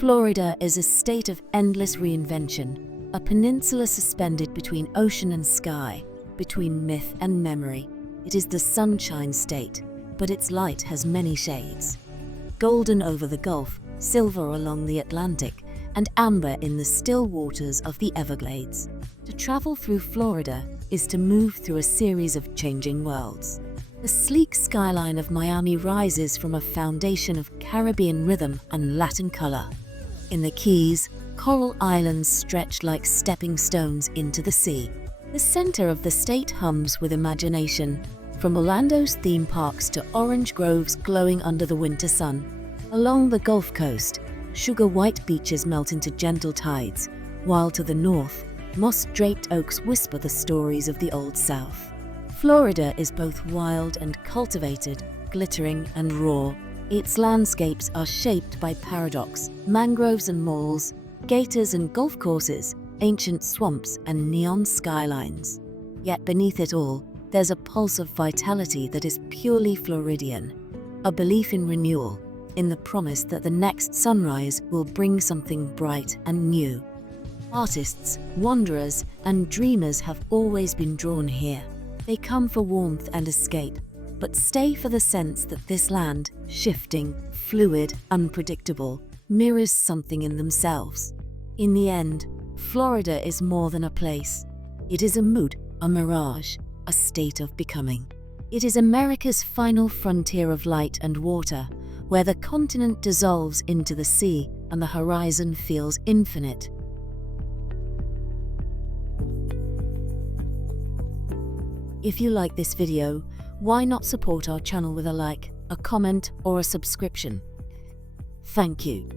Florida is a state of endless reinvention, a peninsula suspended between ocean and sky, between myth and memory. It is the sunshine state, but its light has many shades. Golden over the Gulf, silver along the Atlantic, and amber in the still waters of the Everglades. To travel through Florida is to move through a series of changing worlds. The sleek skyline of Miami rises from a foundation of Caribbean rhythm and Latin color. In the Keys, coral islands stretch like stepping stones into the sea. The center of the state hums with imagination, from Orlando's theme parks to orange groves glowing under the winter sun. Along the Gulf Coast, sugar-white beaches melt into gentle tides, while to the north, moss-draped oaks whisper the stories of the Old South. Florida is both wild and cultivated, glittering and raw. Its landscapes are shaped by paradox, mangroves and malls, gators and golf courses, ancient swamps and neon skylines. Yet beneath it all, there's a pulse of vitality that is purely Floridian, a belief in renewal, in the promise that the next sunrise will bring something bright and new. Artists, wanderers, and dreamers have always been drawn here. They come for warmth and escape, but stay for the sense that this land, shifting, fluid, unpredictable, mirrors something in themselves. In the end, Florida is more than a place. It is a mood, a mirage, a state of becoming. It is America's final frontier of light and water, where the continent dissolves into the sea and the horizon feels infinite. If you like this video, why not support our channel with a like, a comment, or a subscription? Thank you.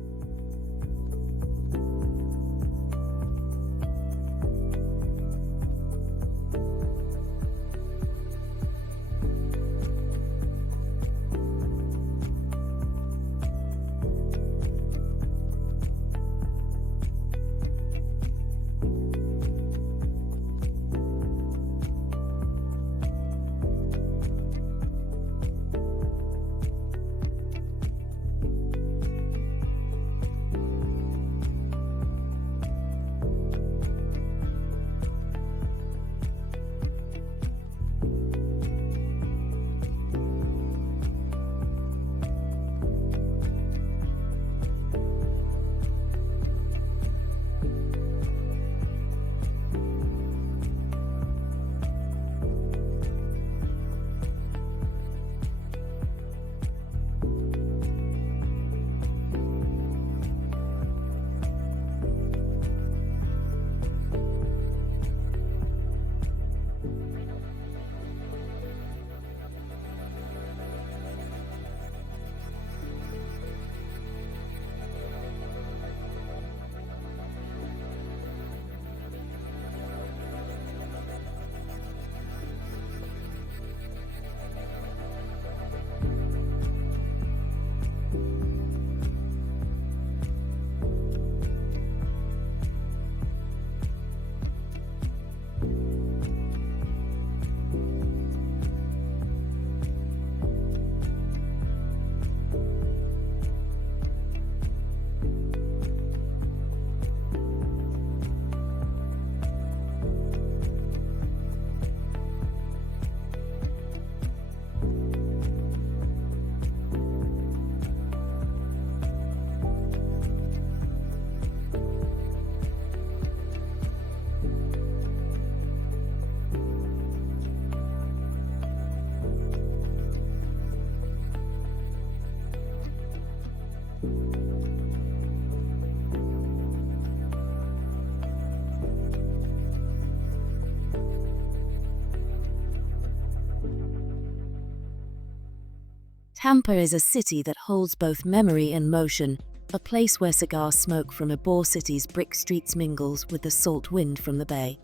Tampa is a city that holds both memory and motion, a place where cigar smoke from Ybor City's brick streets mingles with the salt wind from the bay.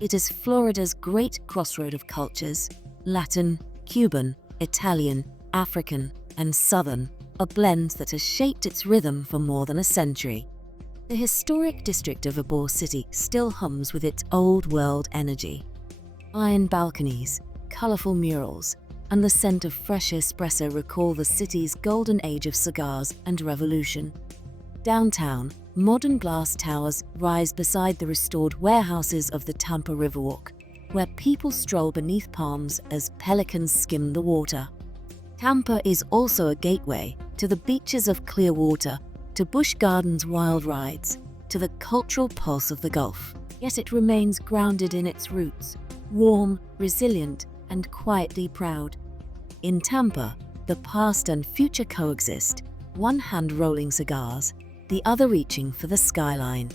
It is Florida's great crossroad of cultures: Latin, Cuban, Italian, African, and Southern, a blend that has shaped its rhythm for more than a century. The historic district of Ybor City still hums with its old-world energy. Iron balconies, colorful murals, and the scent of fresh espresso recall the city's golden age of cigars and revolution. Downtown, modern glass towers rise beside the restored warehouses of the Tampa Riverwalk, where people stroll beneath palms as pelicans skim the water. Tampa is also a gateway to the beaches of Clearwater, to Busch Gardens' wild rides, to the cultural pulse of the Gulf. Yet it remains grounded in its roots, warm, resilient, and quietly proud. In Tampa, the past and future coexist, one hand rolling cigars, the other reaching for the skyline.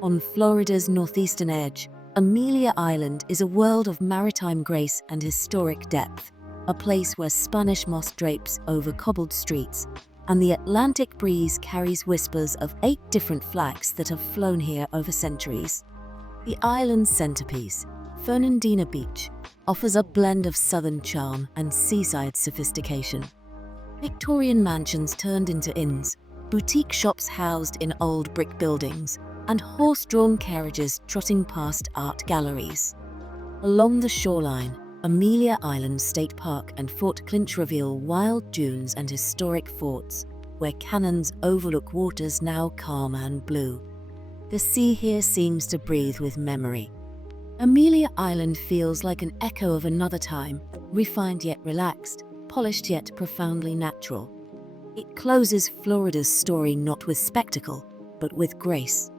On Florida's northeastern edge, Amelia Island is a world of maritime grace and historic depth, a place where Spanish moss drapes over cobbled streets, and the Atlantic breeze carries whispers of 8 different flags that have flown here over centuries. The island's centerpiece, Fernandina Beach, offers a blend of southern charm and seaside sophistication. Victorian mansions turned into inns, boutique shops housed in old brick buildings, and horse-drawn carriages trotting past art galleries. Along the shoreline, Amelia Island State Park and Fort Clinch reveal wild dunes and historic forts, where cannons overlook waters now calm and blue. The sea here seems to breathe with memory. Amelia Island feels like an echo of another time, refined yet relaxed, polished yet profoundly natural. It closes Florida's story not with spectacle, but with grace.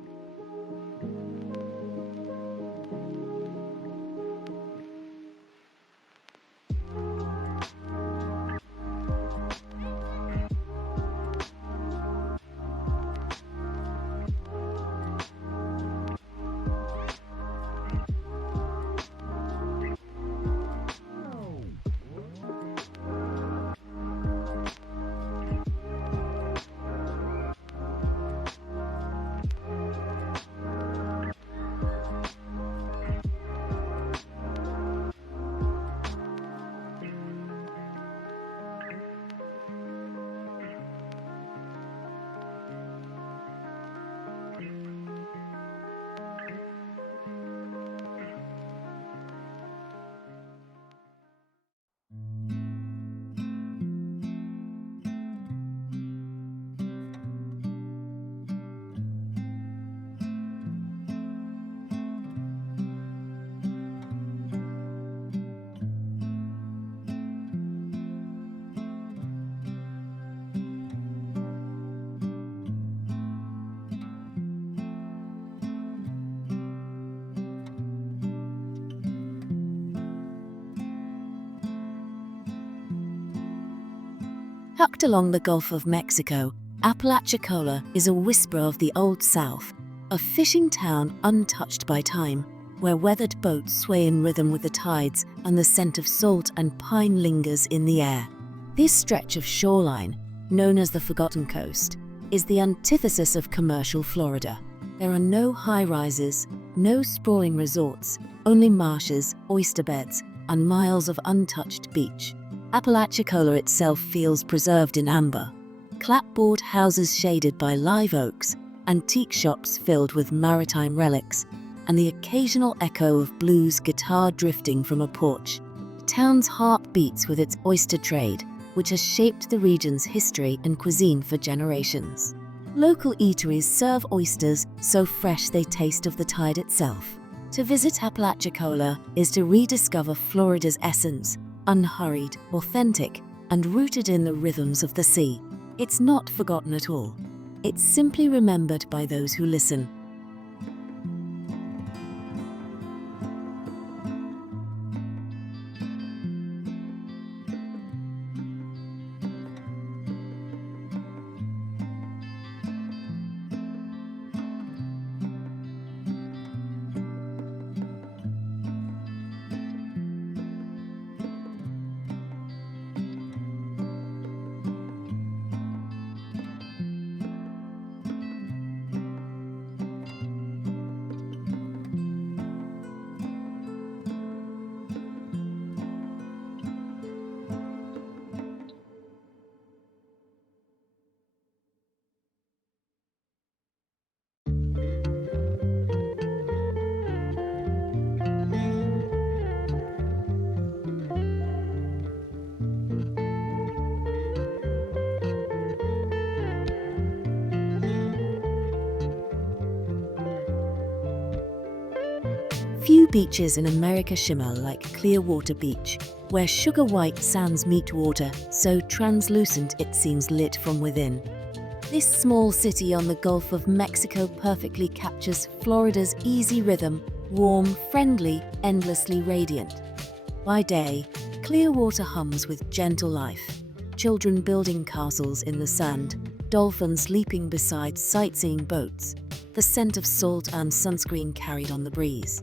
Tucked along the Gulf of Mexico, Apalachicola is a whisper of the Old South, a fishing town untouched by time, where weathered boats sway in rhythm with the tides and the scent of salt and pine lingers in the air. This stretch of shoreline, known as the Forgotten Coast, is the antithesis of commercial Florida. There are no high-rises, no sprawling resorts, only marshes, oyster beds, and miles of untouched beach. Apalachicola itself feels preserved in amber. Clapboard houses shaded by live oaks, antique shops filled with maritime relics, and the occasional echo of blues guitar drifting from a porch. The town's heart beats with its oyster trade, which has shaped the region's history and cuisine for generations. Local eateries serve oysters so fresh they taste of the tide itself. To visit Apalachicola is to rediscover Florida's essence, unhurried, authentic, and rooted in the rhythms of the sea. It's not forgotten at all. It's simply remembered by those who listen. Few beaches in America shimmer like Clearwater Beach, where sugar-white sands meet water so translucent it seems lit from within. This small city on the Gulf of Mexico perfectly captures Florida's easy rhythm, warm, friendly, endlessly radiant. By day, Clearwater hums with gentle life, children building castles in the sand, dolphins leaping beside sightseeing boats, the scent of salt and sunscreen carried on the breeze.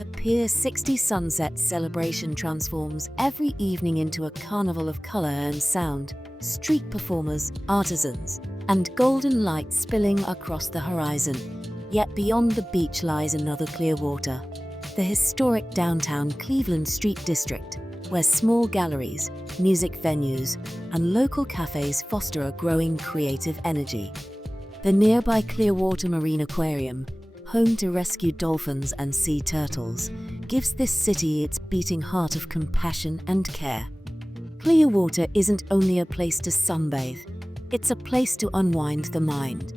A Pier 60 sunset celebration transforms every evening into a carnival of color and sound, street performers, artisans, and golden light spilling across the horizon. Yet beyond the beach lies another Clearwater, the historic downtown Cleveland Street District, where small galleries, music venues, and local cafes foster a growing creative energy. The nearby Clearwater Marine Aquarium, home to rescued dolphins and sea turtles, gives this city its beating heart of compassion and care. Clearwater isn't only a place to sunbathe, it's a place to unwind the mind.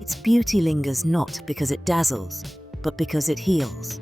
Its beauty lingers not because it dazzles, but because it heals.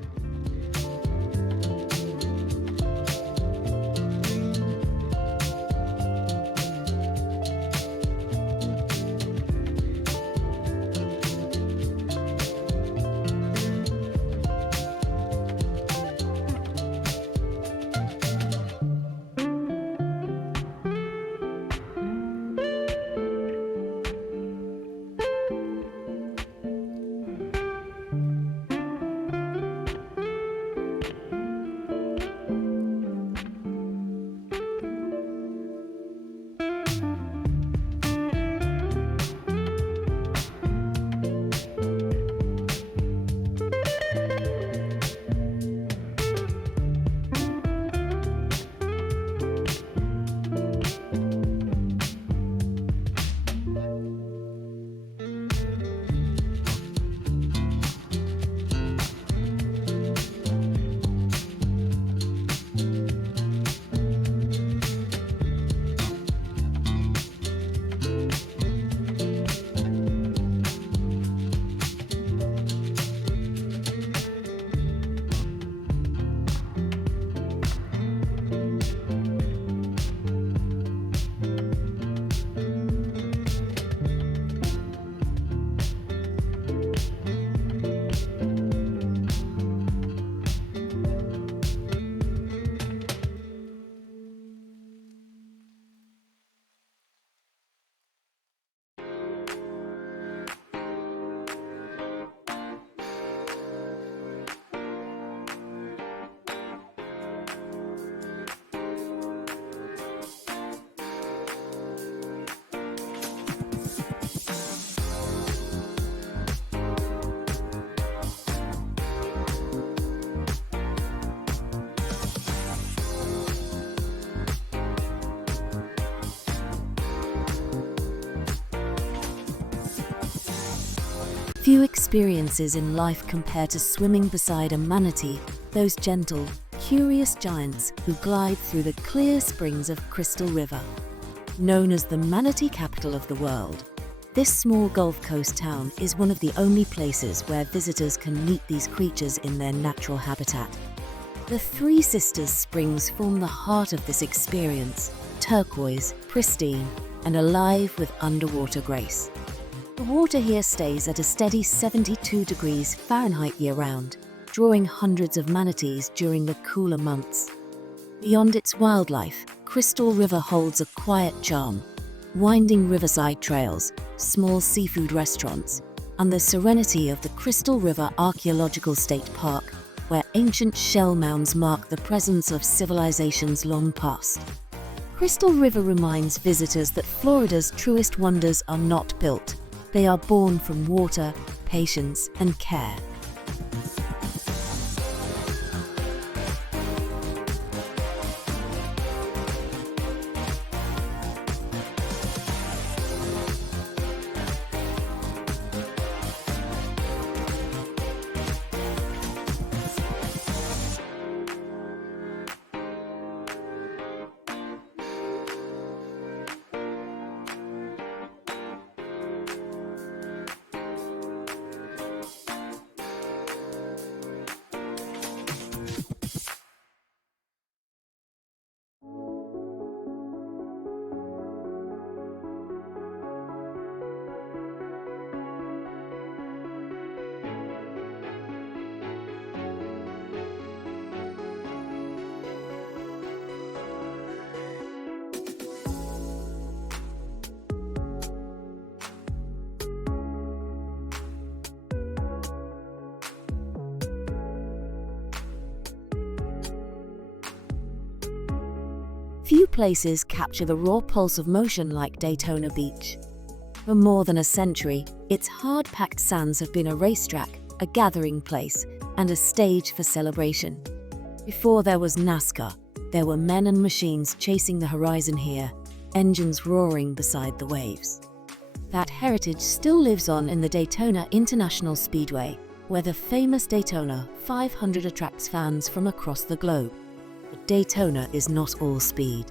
Few experiences in life compare to swimming beside a manatee, those gentle, curious giants who glide through the clear springs of Crystal River. Known as the manatee capital of the world, this small Gulf Coast town is one of the only places where visitors can meet these creatures in their natural habitat. The Three Sisters Springs form the heart of this experience, turquoise, pristine, and alive with underwater grace. The water here stays at a steady 72 degrees Fahrenheit year-round, drawing hundreds of manatees during the cooler months. Beyond its wildlife, Crystal River holds a quiet charm. Winding riverside trails, small seafood restaurants, and the serenity of the Crystal River Archaeological State Park, where ancient shell mounds mark the presence of civilizations long past. Crystal River reminds visitors that Florida's truest wonders are not built. They are born from water, patience, and care. Few places capture the raw pulse of motion like Daytona Beach. For more than a century, its hard-packed sands have been a racetrack, a gathering place, and a stage for celebration. Before there was NASCAR, there were men and machines chasing the horizon here, engines roaring beside the waves. That heritage still lives on in the Daytona International Speedway, where the famous Daytona 500 attracts fans from across the globe. But Daytona is not all speed.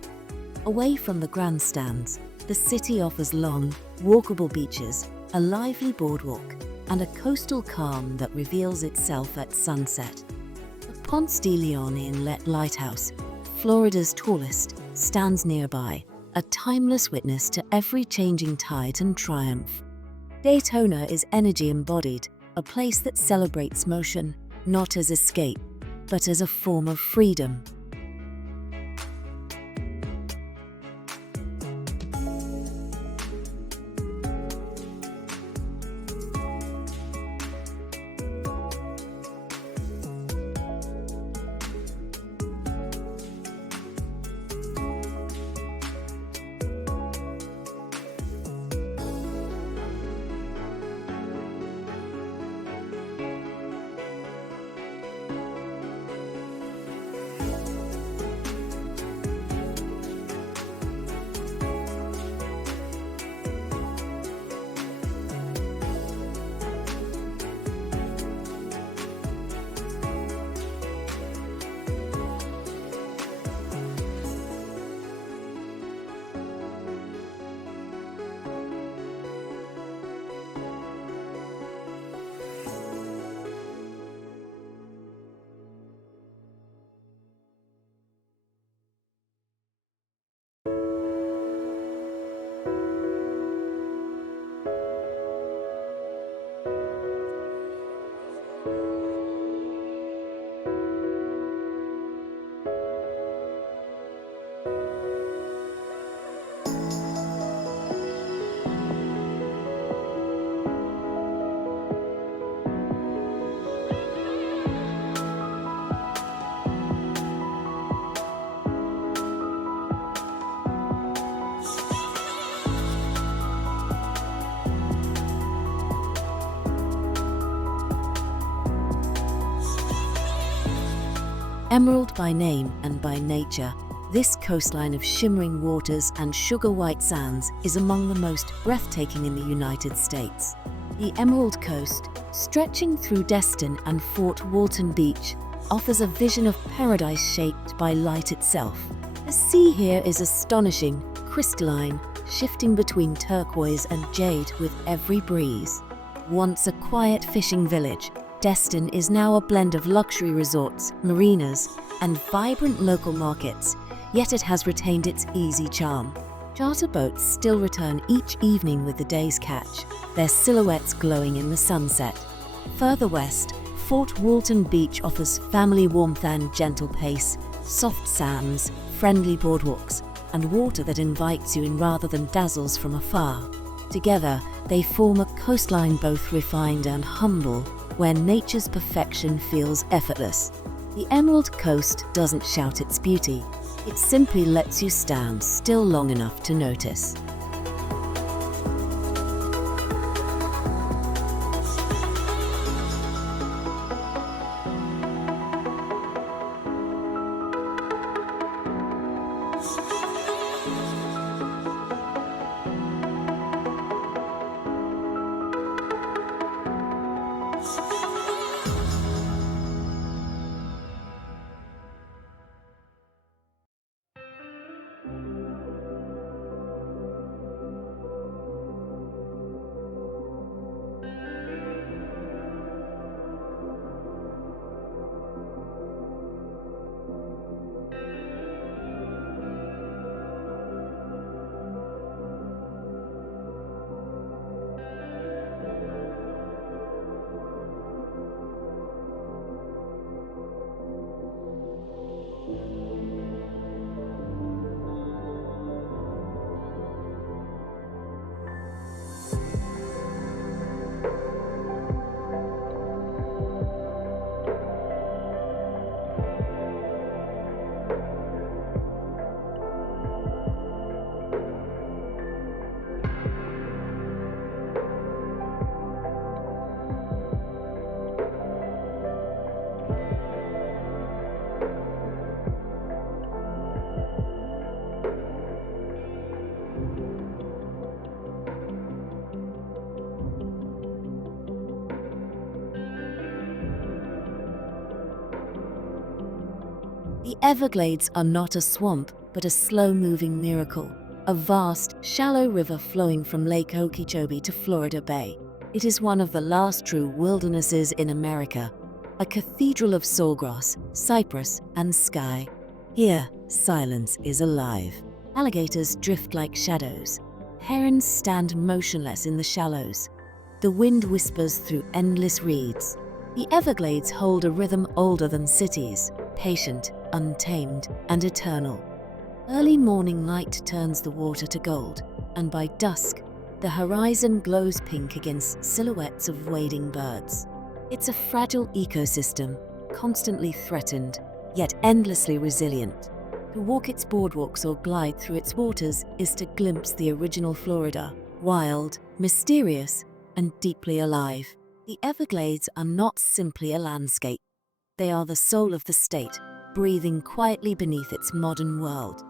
Away from the grandstands, the city offers long, walkable beaches, a lively boardwalk, and a coastal calm that reveals itself at sunset. The Ponce de Leon Inlet Lighthouse, Florida's tallest, stands nearby, a timeless witness to every changing tide and triumph. Daytona is energy embodied, a place that celebrates motion, not as escape, but as a form of freedom. Emerald by name and by nature, this coastline of shimmering waters and sugar-white sands is among the most breathtaking in the United States. The Emerald Coast, stretching through Destin and Fort Walton Beach, offers a vision of paradise shaped by light itself. The sea here is astonishing, crystalline, shifting between turquoise and jade with every breeze. Once a quiet fishing village, Destin is now a blend of luxury resorts, marinas, and vibrant local markets, yet it has retained its easy charm. Charter boats still return each evening with the day's catch, their silhouettes glowing in the sunset. Further west, Fort Walton Beach offers family warmth and gentle pace, soft sands, friendly boardwalks, and water that invites you in rather than dazzles from afar. Together, they form a coastline both refined and humble, where nature's perfection feels effortless. The Emerald Coast doesn't shout its beauty, it simply lets you stand still long enough to notice. The Everglades are not a swamp, but a slow-moving miracle, a vast, shallow river flowing from Lake Okeechobee to Florida Bay. It is one of the last true wildernesses in America, a cathedral of sawgrass, cypress, and sky. Here, silence is alive. Alligators drift like shadows. Herons stand motionless in the shallows. The wind whispers through endless reeds. The Everglades hold a rhythm older than cities, patient, untamed, and eternal. Early morning light turns the water to gold, and by dusk, the horizon glows pink against silhouettes of wading birds. It's a fragile ecosystem, constantly threatened, yet endlessly resilient. To walk its boardwalks or glide through its waters is to glimpse the original Florida, wild, mysterious, and deeply alive. The Everglades are not simply a landscape. They are the soul of the state, breathing quietly beneath its modern world.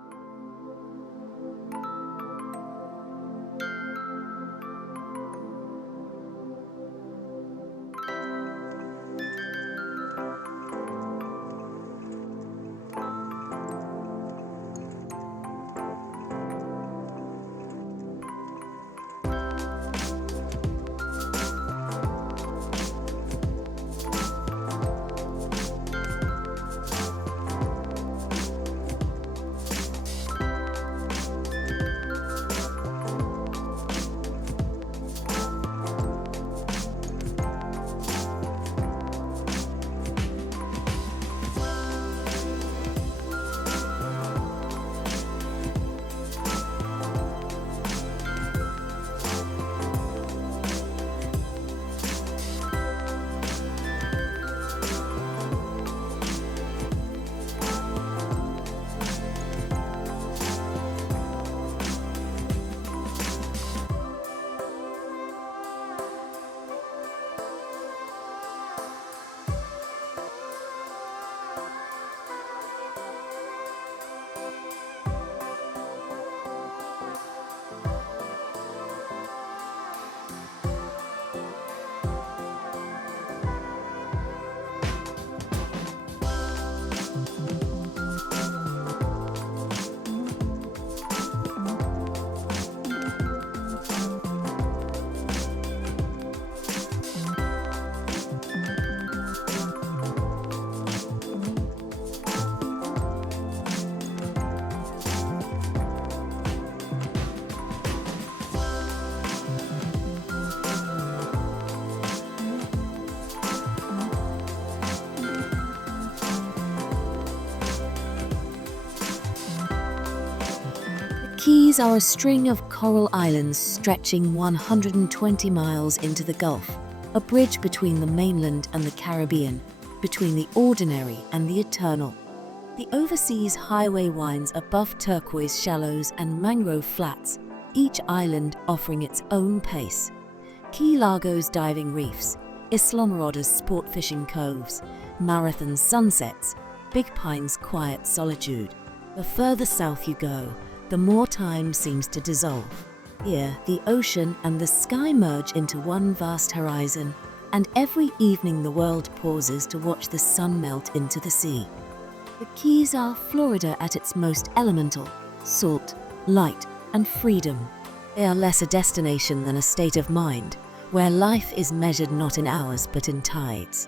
Keys are a string of coral islands stretching 120 miles into the Gulf, a bridge between the mainland and the Caribbean, between the ordinary and the eternal. The overseas highway winds above turquoise shallows and mangrove flats, each island offering its own pace. Key Largo's diving reefs, Islamorada's sport fishing coves, Marathon sunsets, Big Pine's quiet solitude. The further south you go, the more time seems to dissolve. Here, the ocean and the sky merge into one vast horizon, and every evening the world pauses to watch the sun melt into the sea. The Keys are Florida at its most elemental: salt, light, and freedom. They are less a destination than a state of mind, where life is measured not in hours but in tides.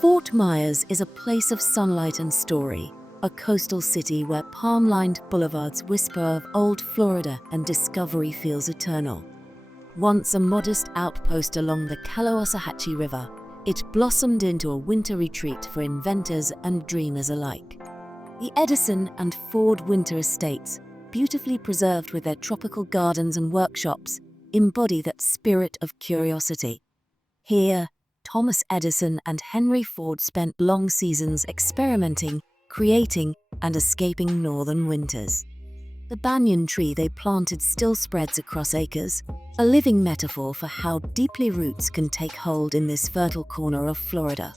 Fort Myers is a place of sunlight and story, a coastal city where palm-lined boulevards whisper of old Florida and discovery feels eternal. Once a modest outpost along the Caloosahatchee River, it blossomed into a winter retreat for inventors and dreamers alike. The Edison and Ford Winter Estates, beautifully preserved with their tropical gardens and workshops, embody that spirit of curiosity. Here, Thomas Edison and Henry Ford spent long seasons experimenting, creating, and escaping northern winters. The banyan tree they planted still spreads across acres, a living metaphor for how deeply roots can take hold in this fertile corner of Florida.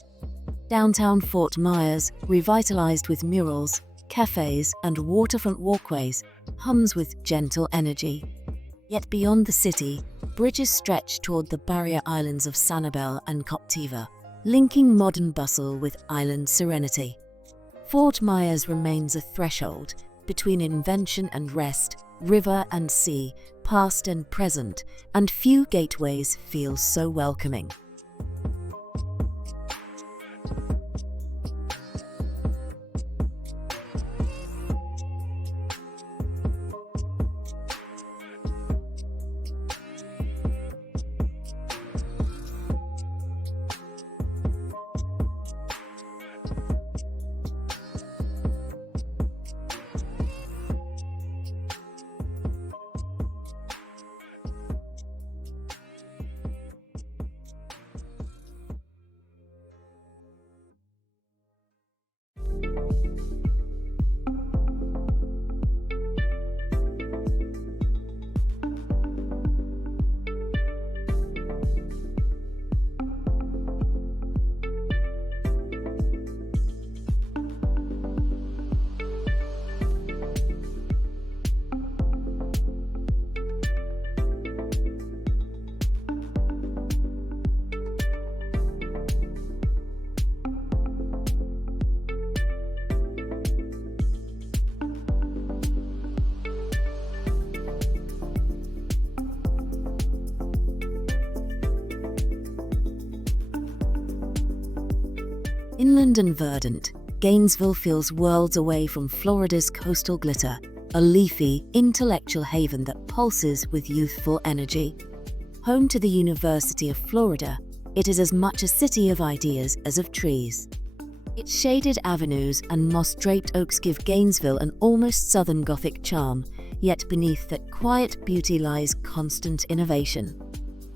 Downtown Fort Myers, revitalized with murals, cafes, and waterfront walkways, hums with gentle energy. Yet beyond the city, bridges stretch toward the barrier islands of Sanibel and Captiva, linking modern bustle with island serenity. Fort Myers remains a threshold between invention and rest, river and sea, past and present, and few gateways feel so welcoming. Inland and verdant, Gainesville feels worlds away from Florida's coastal glitter, a leafy, intellectual haven that pulses with youthful energy. Home to the University of Florida, it is as much a city of ideas as of trees. Its shaded avenues and moss-draped oaks give Gainesville an almost Southern Gothic charm, yet beneath that quiet beauty lies constant innovation.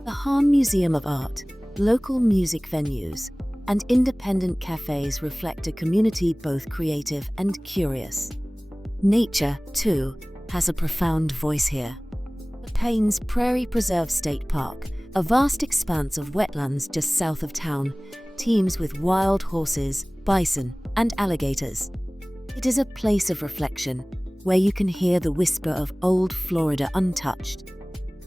The Hahn Museum of Art, local music venues, and independent cafes reflect a community both creative and curious. Nature, too, has a profound voice here. The Paynes Prairie Preserve State Park, a vast expanse of wetlands just south of town, teems with wild horses, bison, and alligators. It is a place of reflection, where you can hear the whisper of old Florida untouched.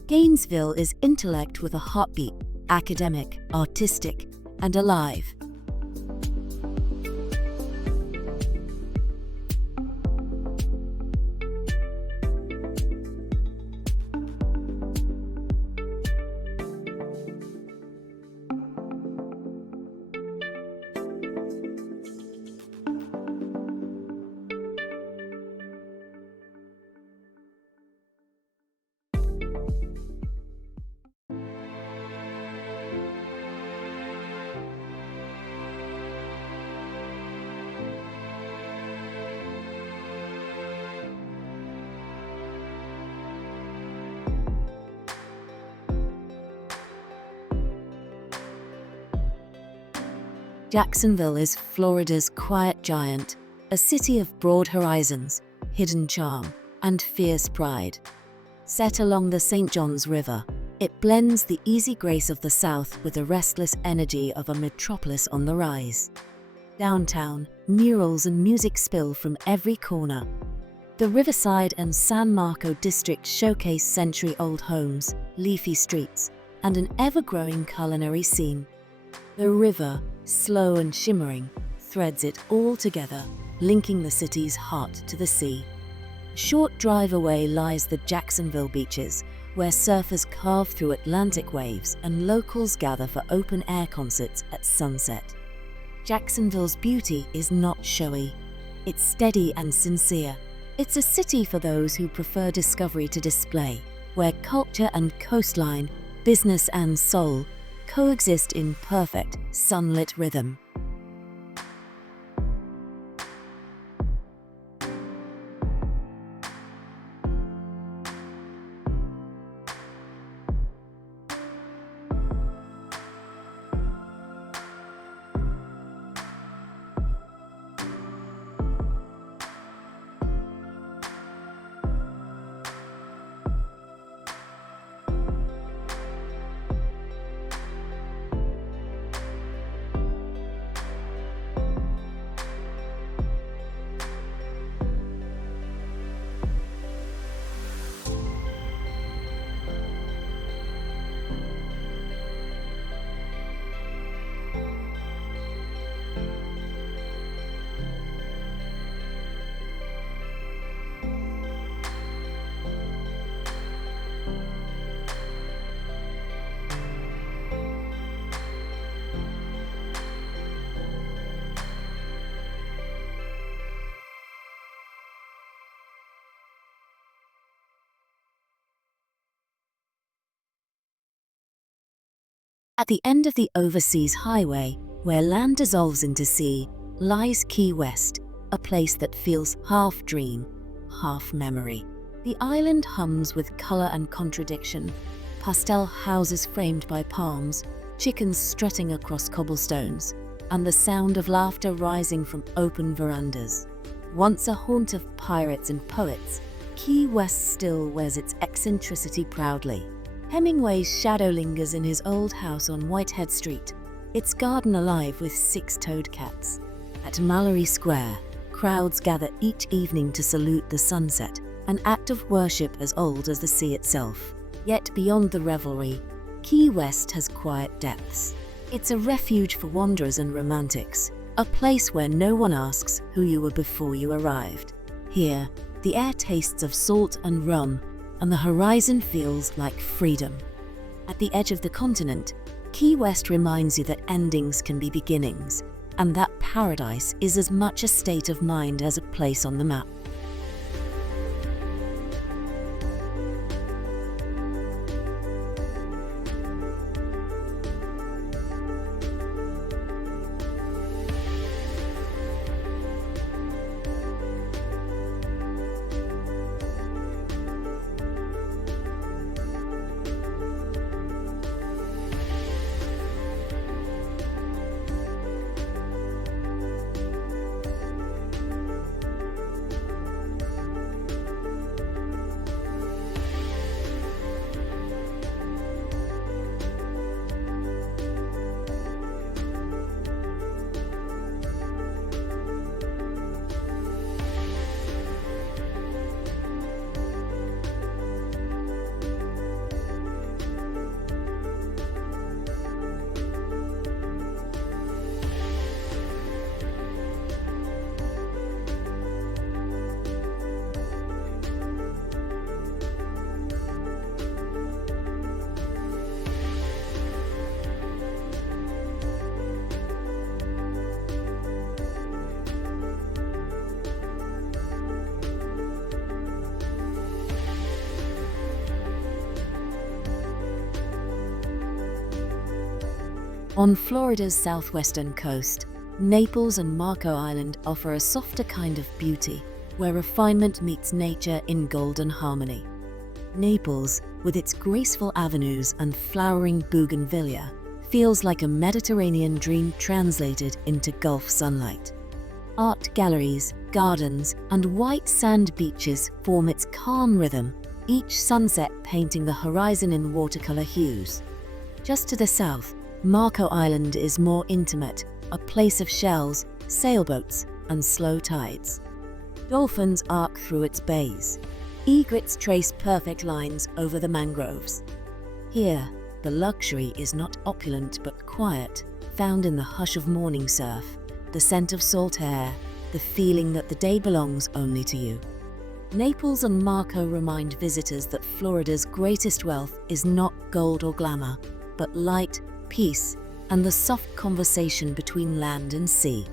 Gainesville is intellect with a heartbeat, academic, artistic, and alive. Jacksonville is Florida's quiet giant, a city of broad horizons, hidden charm, and fierce pride. Set along the St. Johns River, it blends the easy grace of the South with the restless energy of a metropolis on the rise. Downtown, murals and music spill from every corner. The Riverside and San Marco districts showcase century-old homes, leafy streets, and an ever-growing culinary scene. The river, slow and shimmering, threads it all together, linking the city's heart to the sea. A short drive away lies the Jacksonville beaches, where surfers carve through Atlantic waves and locals gather for open-air concerts at sunset. Jacksonville's beauty is not showy. It's steady and sincere. It's a city for those who prefer discovery to display, where culture and coastline, business and soul, coexist in perfect, sunlit rhythm. At the end of the overseas highway, where land dissolves into sea, lies Key West, a place that feels half dream, half memory. The island hums with color and contradiction. Pastel houses framed by palms, chickens strutting across cobblestones, and the sound of laughter rising from open verandas. Once a haunt of pirates and poets, Key West still wears its eccentricity proudly. Hemingway's shadow lingers in his old house on Whitehead Street, its garden alive with six-toed cats. At Mallory Square, crowds gather each evening to salute the sunset, an act of worship as old as the sea itself. Yet beyond the revelry, Key West has quiet depths. It's a refuge for wanderers and romantics, a place where no one asks who you were before you arrived. Here, the air tastes of salt and rum, and the horizon feels like freedom. At the edge of the continent, Key West reminds you that endings can be beginnings, and that paradise is as much a state of mind as a place on the map. On Florida's southwestern coast, Naples and Marco Island offer a softer kind of beauty, where refinement meets nature in golden harmony. Naples, with its graceful avenues and flowering bougainvillea, feels like a Mediterranean dream translated into Gulf sunlight. Art galleries, gardens, and white sand beaches form its calm rhythm, each sunset painting the horizon in watercolor hues. Just to the south, Marco Island is more intimate, a place of shells, sailboats, and slow tides. Dolphins arc through its bays. Egrets trace perfect lines over the mangroves. Here, the luxury is not opulent but quiet, found in the hush of morning surf, the scent of salt air, the feeling that the day belongs only to you. Naples and Marco remind visitors that Florida's greatest wealth is not gold or glamour, but light, peace, and the soft conversation between land and sea.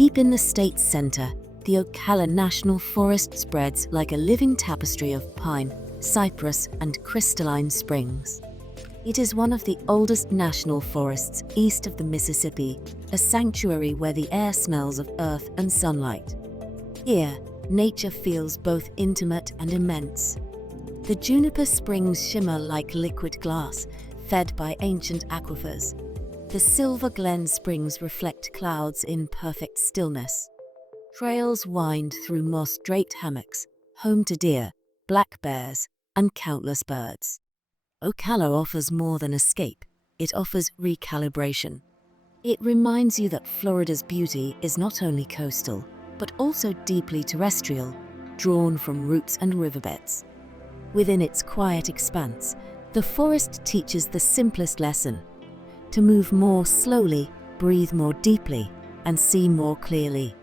Deep in the state's center, the Ocala National Forest spreads like a living tapestry of pine, cypress, and crystalline springs. It is one of the oldest national forests east of the Mississippi, a sanctuary where the air smells of earth and sunlight. Here, nature feels both intimate and immense. The juniper springs shimmer like liquid glass, fed by ancient aquifers. The Silver Glen Springs reflect clouds in perfect stillness. Trails wind through moss-draped hammocks, home to deer, black bears, and countless birds. Ocala offers more than escape, it offers recalibration. It reminds you that Florida's beauty is not only coastal, but also deeply terrestrial, drawn from roots and riverbeds. Within its quiet expanse, the forest teaches the simplest lesson: to move more slowly, breathe more deeply, and see more clearly.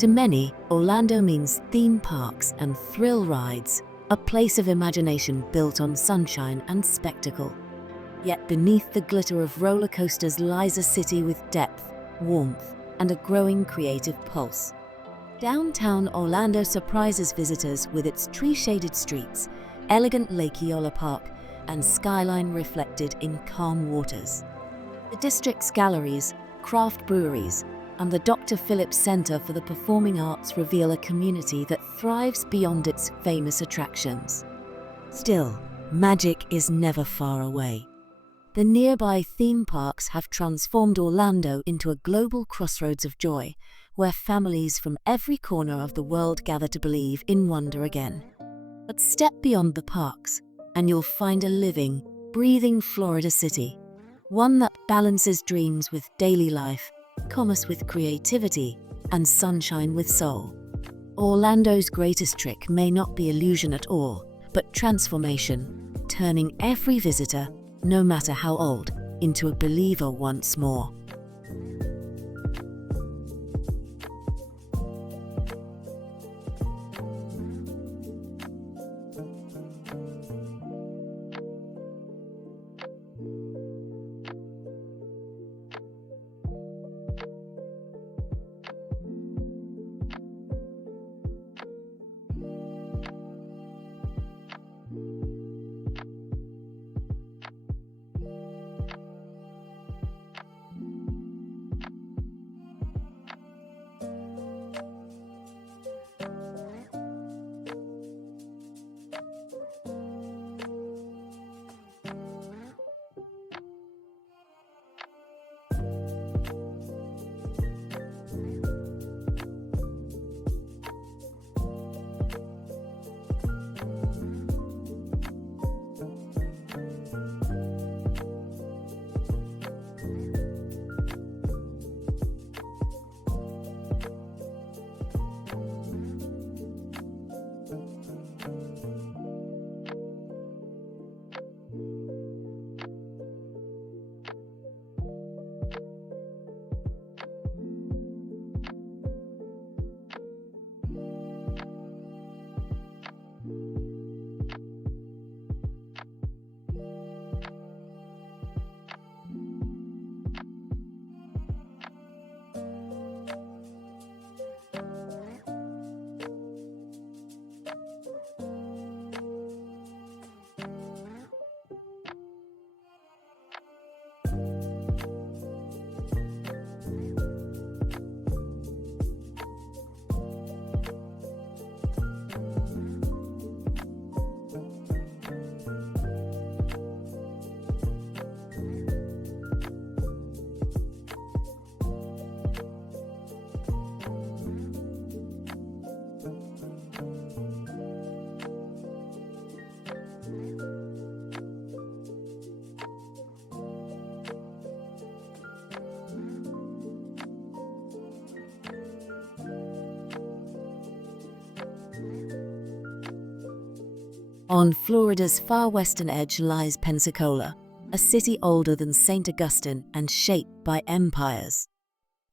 To many, Orlando means theme parks and thrill rides, a place of imagination built on sunshine and spectacle. Yet beneath the glitter of roller coasters lies a city with depth, warmth, and a growing creative pulse. Downtown Orlando surprises visitors with its tree-shaded streets, elegant Lake Eola Park, and skyline reflected in calm waters. The district's galleries, craft breweries, and the Dr. Phillips Center for the Performing Arts reveal a community that thrives beyond its famous attractions. Still, magic is never far away. The nearby theme parks have transformed Orlando into a global crossroads of joy, where families from every corner of the world gather to believe in wonder again. But step beyond the parks, and you'll find a living, breathing Florida city, one that balances dreams with daily life, commerce with creativity, and sunshine with soul. Orlando's greatest trick may not be illusion at all, but transformation, turning every visitor, no matter how old, into a believer once more. On Florida's far western edge lies Pensacola, a city older than St. Augustine and shaped by empires.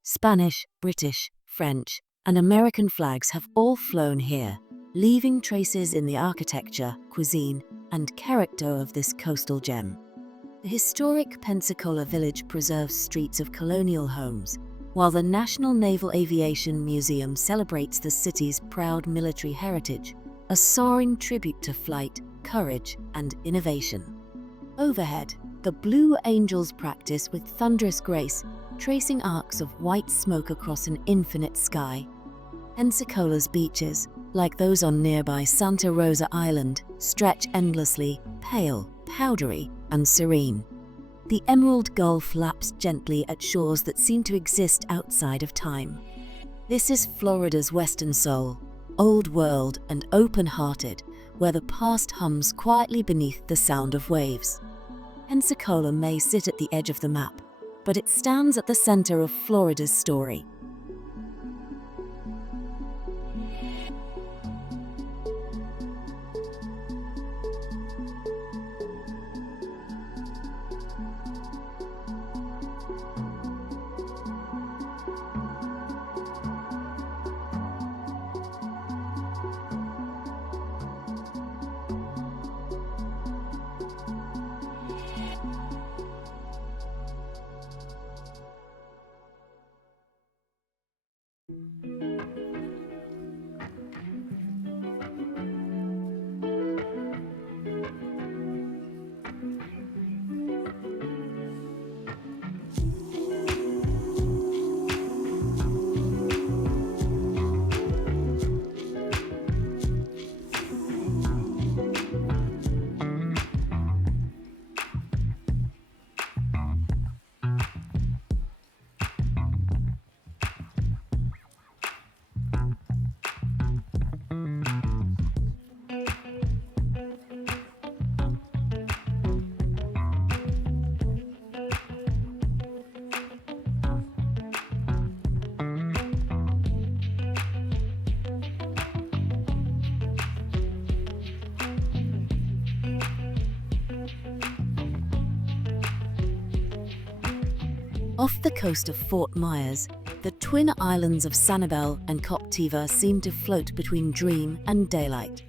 Spanish, British, French, and American flags have all flown here, leaving traces in the architecture, cuisine, and character of this coastal gem. The historic Pensacola village preserves streets of colonial homes, while the National Naval Aviation Museum celebrates the city's proud military heritage, a soaring tribute to flight, courage, and innovation. Overhead, the Blue Angels practice with thunderous grace, tracing arcs of white smoke across an infinite sky. Pensacola's beaches, like those on nearby Santa Rosa Island, stretch endlessly, pale, powdery, and serene. The Emerald Gulf laps gently at shores that seem to exist outside of time. This is Florida's western soul, old world and open-hearted, where the past hums quietly beneath the sound of waves. Pensacola may sit at the edge of the map, but it stands at the center of Florida's story. Off the coast of Fort Myers, the twin islands of Sanibel and Captiva seem to float between dream and daylight.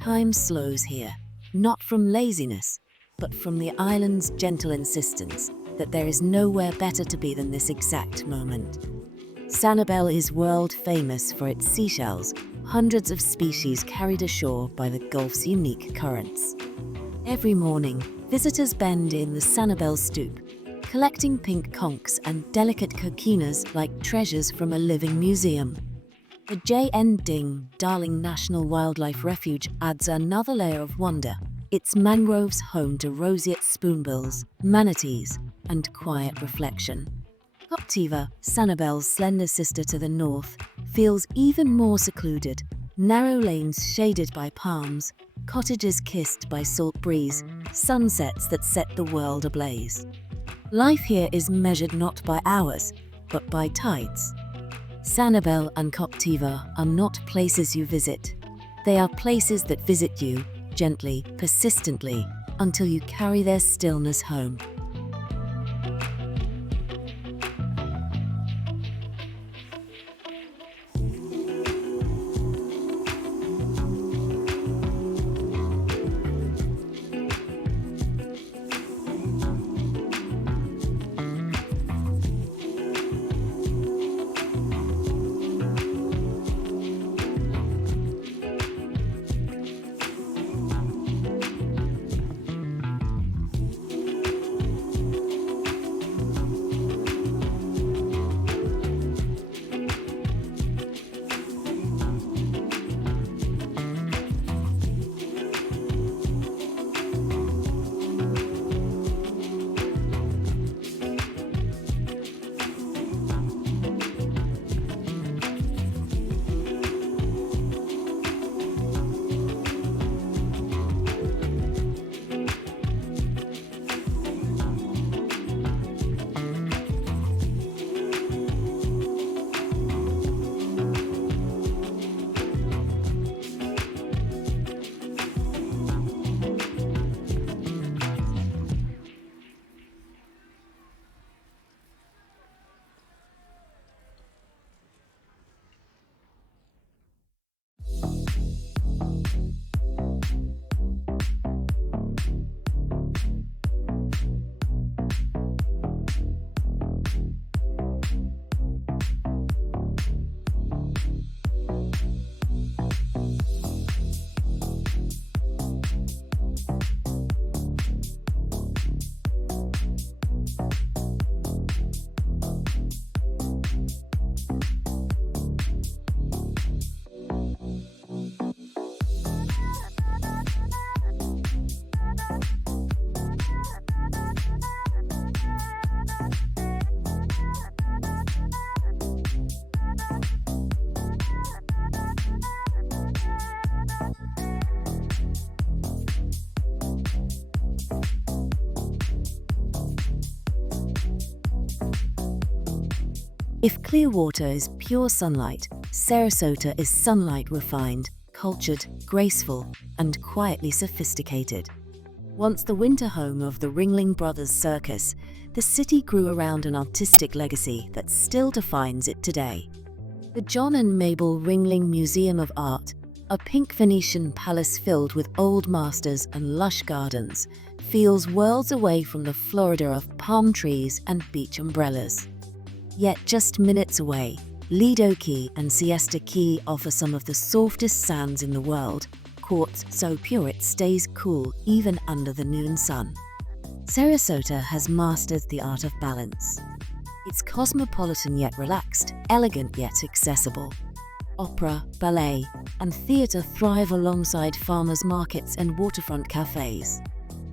Time slows here, not from laziness, but from the island's gentle insistence that there is nowhere better to be than this exact moment. Sanibel is world famous for its seashells, hundreds of species carried ashore by the Gulf's unique currents. Every morning, visitors bend in the Sanibel Stoop, collecting pink conchs and delicate coquinas like treasures from a living museum. The J.N. Ding Darling National Wildlife Refuge adds another layer of wonder, its mangroves home to roseate spoonbills, manatees, and quiet reflection. Captiva, Sanibel's slender sister to the north, feels even more secluded, narrow lanes shaded by palms, cottages kissed by salt breeze, sunsets that set the world ablaze. Life here is measured not by hours, but by tides. Sanibel and Captiva are not places you visit. They are places that visit you, gently, persistently, until you carry their stillness home. If Clearwater is pure sunlight, Sarasota is sunlight refined, cultured, graceful, and quietly sophisticated. Once the winter home of the Ringling Brothers Circus, the city grew around an artistic legacy that still defines it today. The John and Mabel Ringling Museum of Art, a pink Venetian palace filled with old masters and lush gardens, feels worlds away from the Florida of palm trees and beach umbrellas. Yet just minutes away, Lido Key and Siesta Key offer some of the softest sands in the world, quartz so pure it stays cool even under the noon sun. Sarasota has mastered the art of balance. It's cosmopolitan yet relaxed, elegant yet accessible. Opera, ballet, and theatre thrive alongside farmers' markets and waterfront cafes.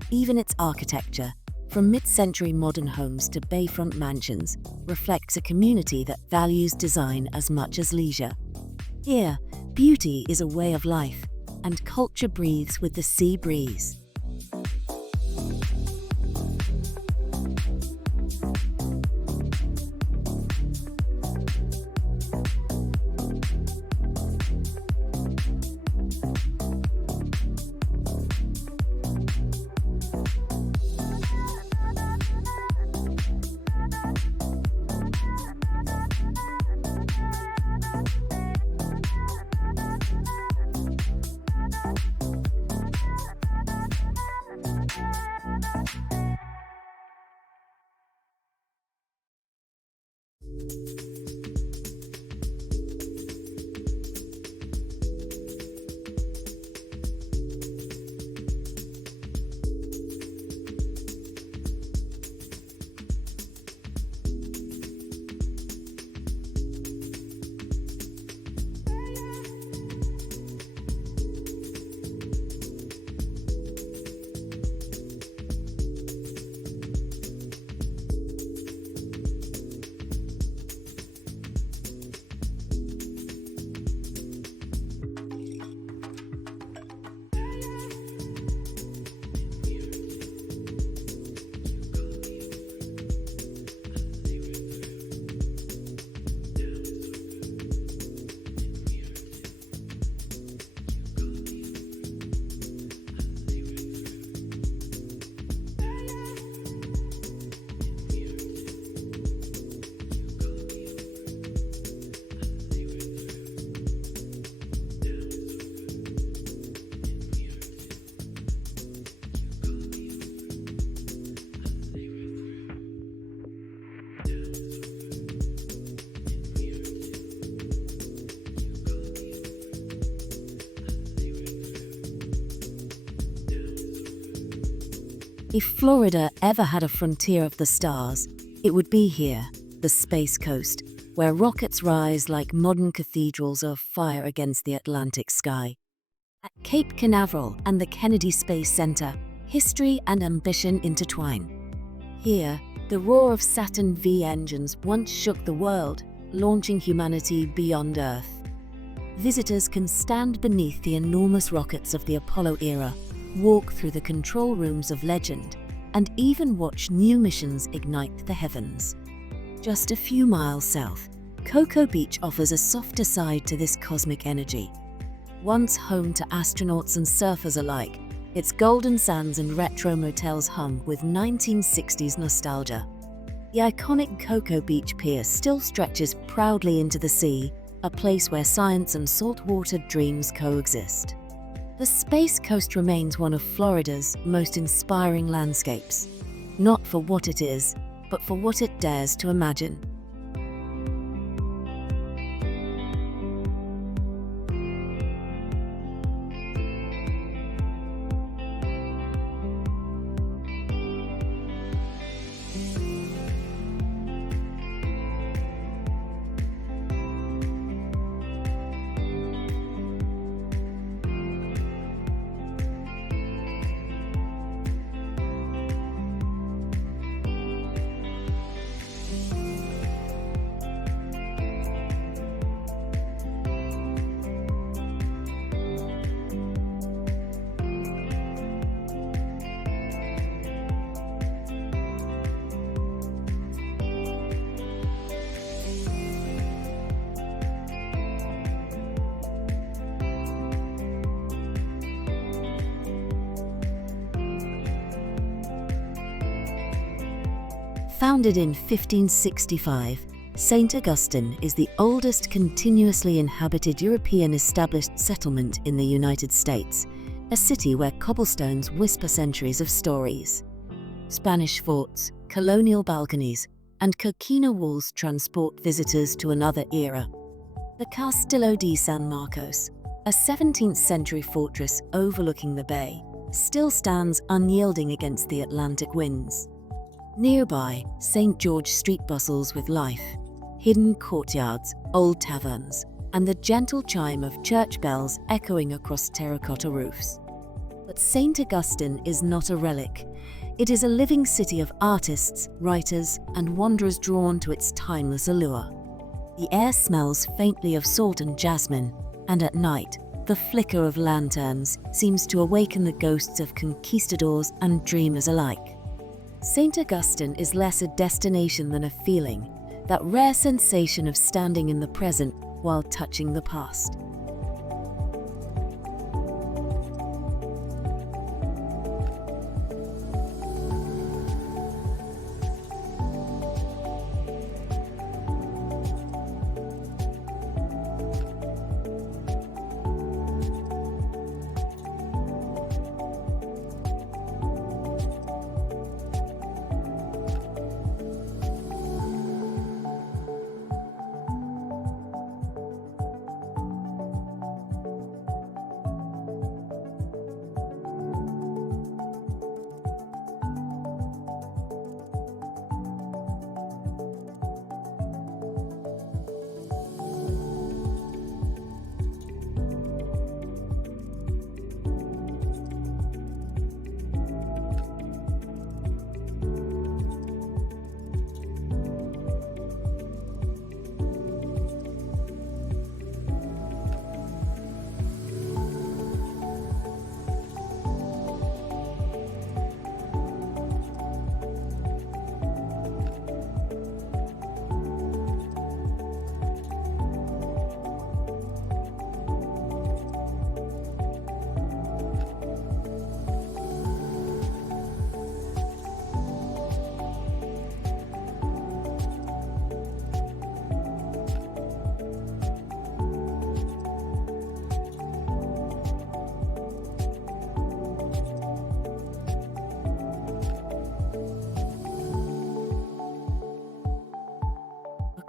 Even its architecture, from mid-century modern homes to bayfront mansions, reflects a community that values design as much as leisure. Here, beauty is a way of life, and culture breathes with the sea breeze. If Florida ever had a frontier of the stars, it would be here, the Space Coast, where rockets rise like modern cathedrals of fire against the Atlantic sky. At Cape Canaveral and the Kennedy Space Center, history and ambition intertwine. Here, the roar of Saturn V engines once shook the world, launching humanity beyond Earth. Visitors can stand beneath the enormous rockets of the Apollo era, walk through the control rooms of legend, and even watch new missions ignite the heavens. Just a few miles south, Cocoa Beach offers a softer side to this cosmic energy. Once home to astronauts and surfers alike, its golden sands and retro motels hum with 1960s nostalgia. The iconic Cocoa Beach Pier still stretches proudly into the sea, a place where science and saltwater dreams coexist. The Space Coast remains one of Florida's most inspiring landscapes, not for what it is, but for what it dares to imagine. Founded in 1565, St. Augustine is the oldest continuously inhabited European established settlement in the United States, a city where cobblestones whisper centuries of stories. Spanish forts, colonial balconies, and coquina walls transport visitors to another era. The Castillo di San Marcos, a 17th-century fortress overlooking the bay, still stands unyielding against the Atlantic winds. Nearby, St. George Street bustles with life, hidden courtyards, old taverns, and the gentle chime of church bells echoing across terracotta roofs. But St. Augustine is not a relic. It is a living city of artists, writers, and wanderers drawn to its timeless allure. The air smells faintly of salt and jasmine, and at night, the flicker of lanterns seems to awaken the ghosts of conquistadors and dreamers alike. St. Augustine is less a destination than a feeling, that rare sensation of standing in the present while touching the past.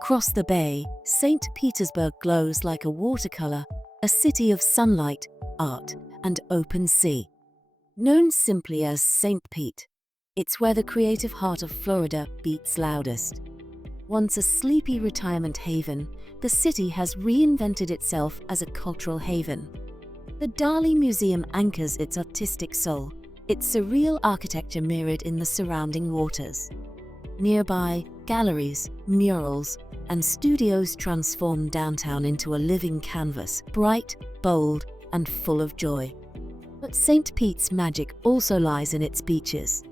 Across the bay, St. Petersburg glows like a watercolor, a city of sunlight, art, and open sea. Known simply as St. Pete, it's where the creative heart of Florida beats loudest. Once a sleepy retirement haven, the city has reinvented itself as a cultural haven. The Dali Museum anchors its artistic soul, its surreal architecture mirrored in the surrounding waters. Nearby, galleries, murals, and studios transform downtown into a living canvas, bright, bold, and full of joy. But St. Pete's magic also lies in its beaches.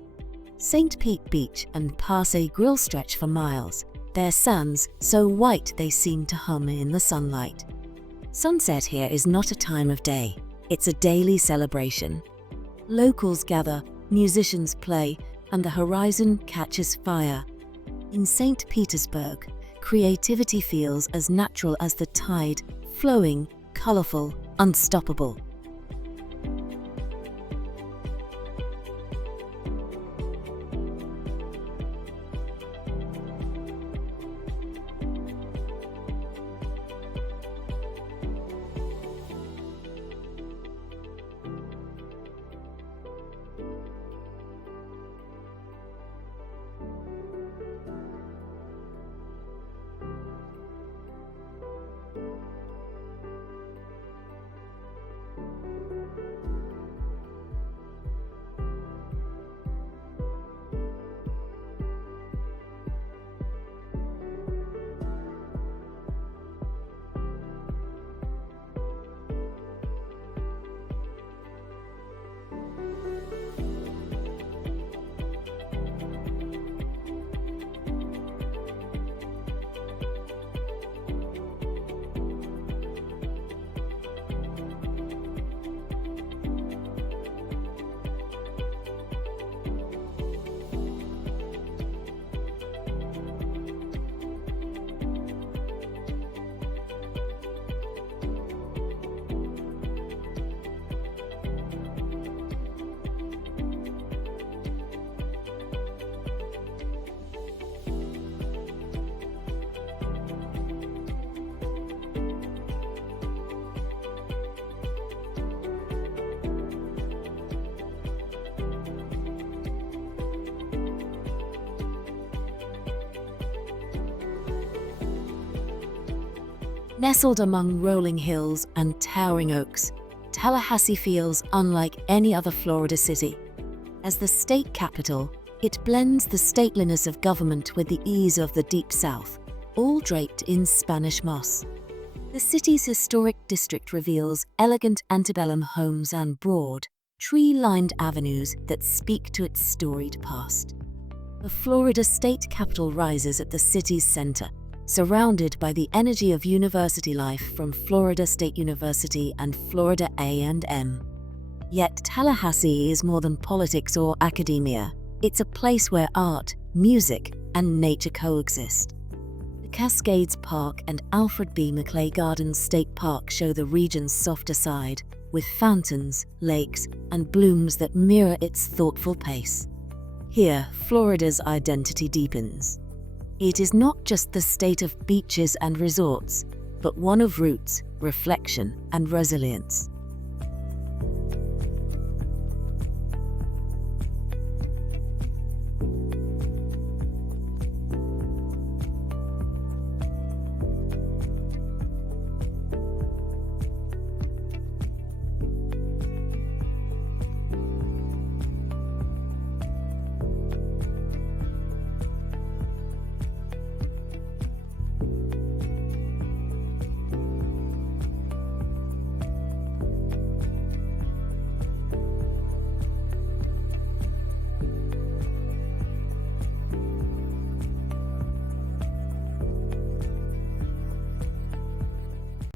St. Pete Beach and Passe Grill stretch for miles, their sands so white they seem to hum in the sunlight. Sunset here is not a time of day, it's a daily celebration. Locals gather, musicians play, and the horizon catches fire. In St. Petersburg, creativity feels as natural as the tide, flowing, colorful, unstoppable. Nestled among rolling hills and towering oaks, Tallahassee feels unlike any other Florida city. As the state capital, it blends the stateliness of government with the ease of the Deep South, all draped in Spanish moss. The city's historic district reveals elegant antebellum homes and broad, tree-lined avenues that speak to its storied past. The Florida state capitol rises at the city's center, surrounded by the energy of university life from Florida State University and Florida A&M. Yet Tallahassee is more than politics or academia. It's a place where art, music, and nature coexist. The Cascades Park and Alfred B. McClay Gardens State Park show the region's softer side, with fountains, lakes, and blooms that mirror its thoughtful pace. Here, Florida's identity deepens. It is not just the state of beaches and resorts, but one of roots, reflection, and resilience.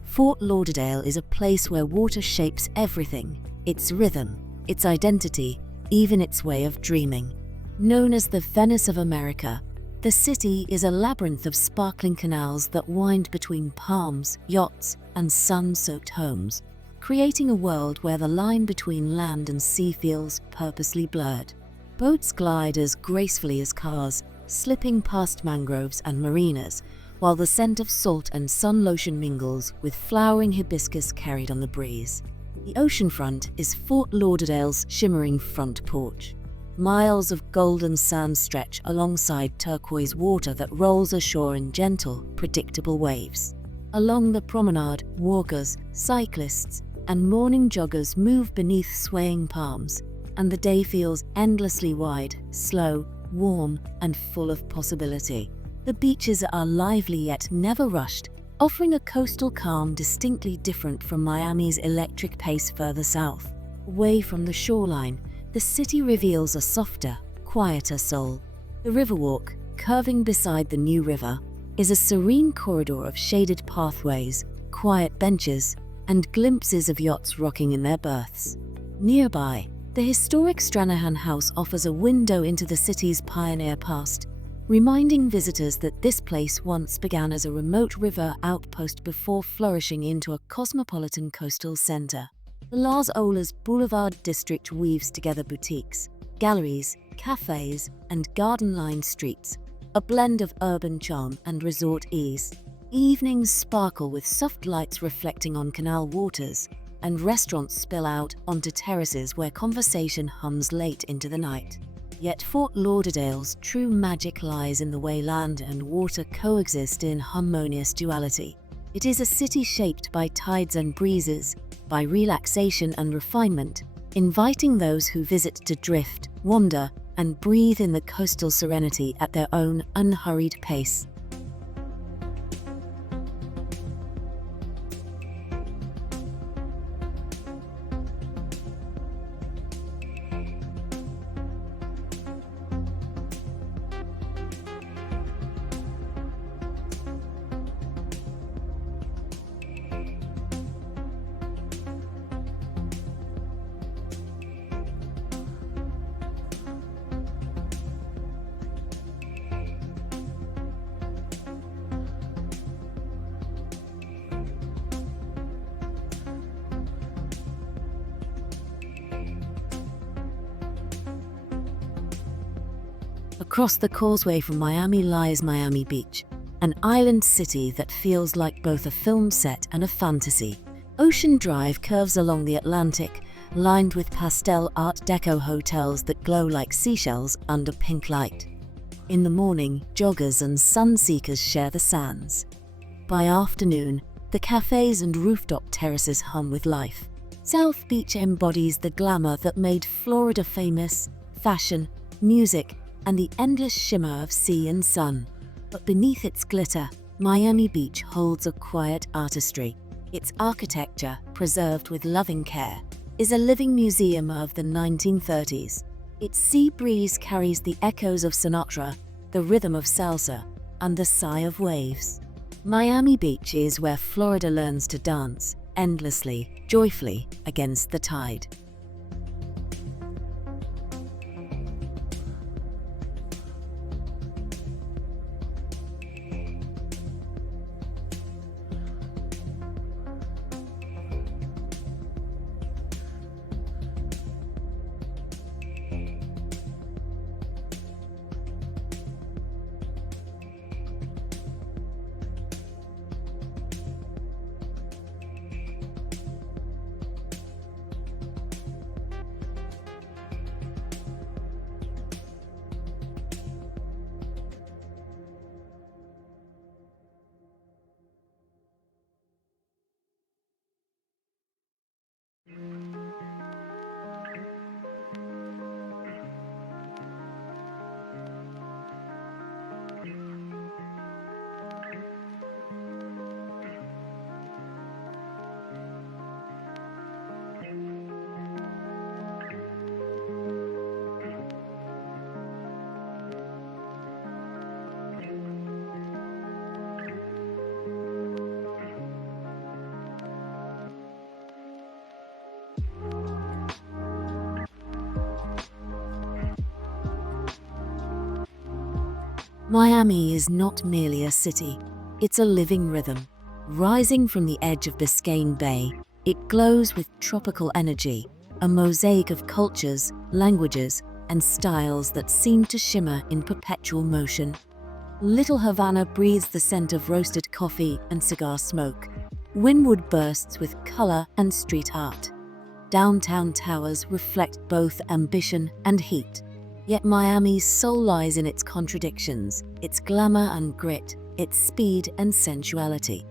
Fort Lauderdale is a place where water shapes everything, its rhythm, its identity, even its way of dreaming. Known as the Venice of America, the city is a labyrinth of sparkling canals that wind between palms, yachts, and sun-soaked homes, creating a world where the line between land and sea feels purposely blurred. Boats glide as gracefully as cars, slipping past mangroves and marinas, while the scent of salt and sun lotion mingles with flowering hibiscus carried on the breeze. The oceanfront is Fort Lauderdale's shimmering front porch. Miles of golden sand stretch alongside turquoise water that rolls ashore in gentle, predictable waves. Along the promenade, walkers, cyclists, and morning joggers move beneath swaying palms, and the day feels endlessly wide, slow, warm, and full of possibility. The beaches are lively yet never rushed, offering a coastal calm distinctly different from Miami's electric pace further south. Away from the shoreline, the city reveals a softer, quieter soul. The Riverwalk, curving beside the New River, is a serene corridor of shaded pathways, quiet benches, and glimpses of yachts rocking in their berths. Nearby, the historic Stranahan House offers a window into the city's pioneer past, reminding visitors that this place once began as a remote river outpost before flourishing into a cosmopolitan coastal center. The Las Olas Boulevard district weaves together boutiques, galleries, cafes, and garden-lined streets, a blend of urban charm and resort ease. Evenings sparkle with soft lights reflecting on canal waters, and restaurants spill out onto terraces where conversation hums late into the night. Yet Fort Lauderdale's true magic lies in the way land and water coexist in harmonious duality. It is a city shaped by tides and breezes, by relaxation and refinement, inviting those who visit to drift, wander, and breathe in the coastal serenity at their own unhurried pace. Across the causeway from Miami lies Miami Beach, an island city that feels like both a film set and a fantasy. Ocean Drive curves along the Atlantic, lined with pastel Art Deco hotels that glow like seashells under pink light. In the morning, joggers and sun-seekers share the sands. By afternoon, The cafes and rooftop terraces hum with life. South Beach embodies the glamour that made Florida famous: fashion, music, and the endless shimmer of sea and sun. But beneath its glitter, Miami Beach holds a quiet artistry. Its architecture, preserved with loving care, is a living museum of the 1930s. Its sea breeze carries the echoes of Sinatra, the rhythm of salsa, and the sigh of waves. Miami Beach is where Florida learns to dance, endlessly, joyfully, against the tide. Miami is not merely a city, it's a living rhythm. Rising from the edge of Biscayne Bay, it glows with tropical energy, a mosaic of cultures, languages, and styles that seem to shimmer in perpetual motion. Little Havana breathes the scent of roasted coffee and cigar smoke. Wynwood bursts with color and street art. Downtown towers reflect both ambition and heat. Yet Miami's soul lies in its contradictions, its glamour and grit, its speed and sensuality.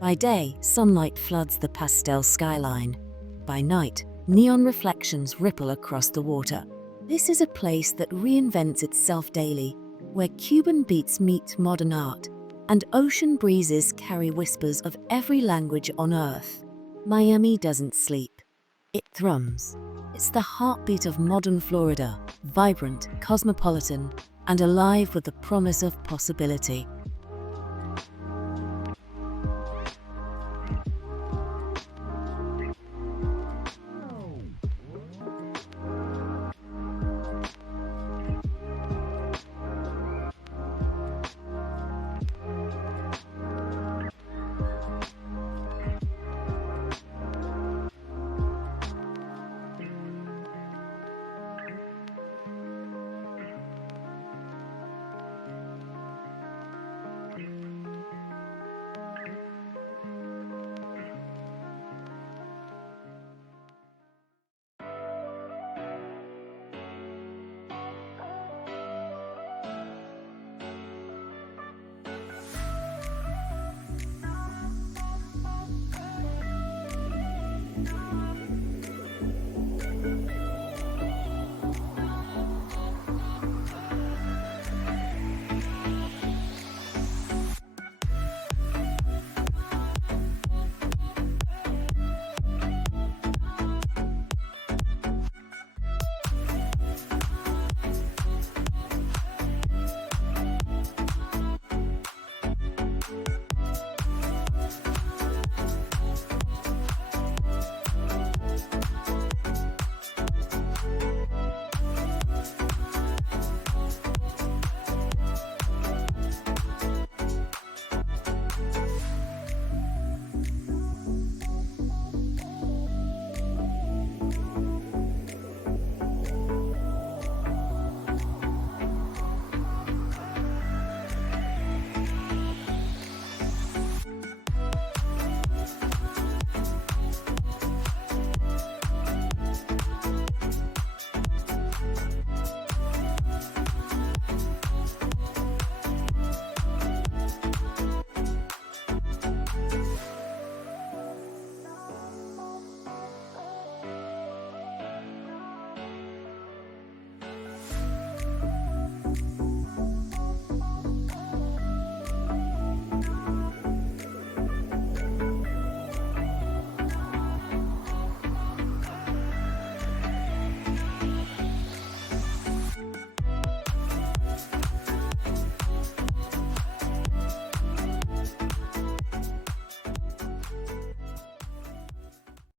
By day, sunlight floods the pastel skyline. By night, neon reflections ripple across the water. This is a place that reinvents itself daily, where Cuban beats meet modern art, and ocean breezes carry whispers of every language on Earth. Miami doesn't sleep. It thrums. It's the heartbeat of modern Florida, vibrant, cosmopolitan, and alive with the promise of possibility.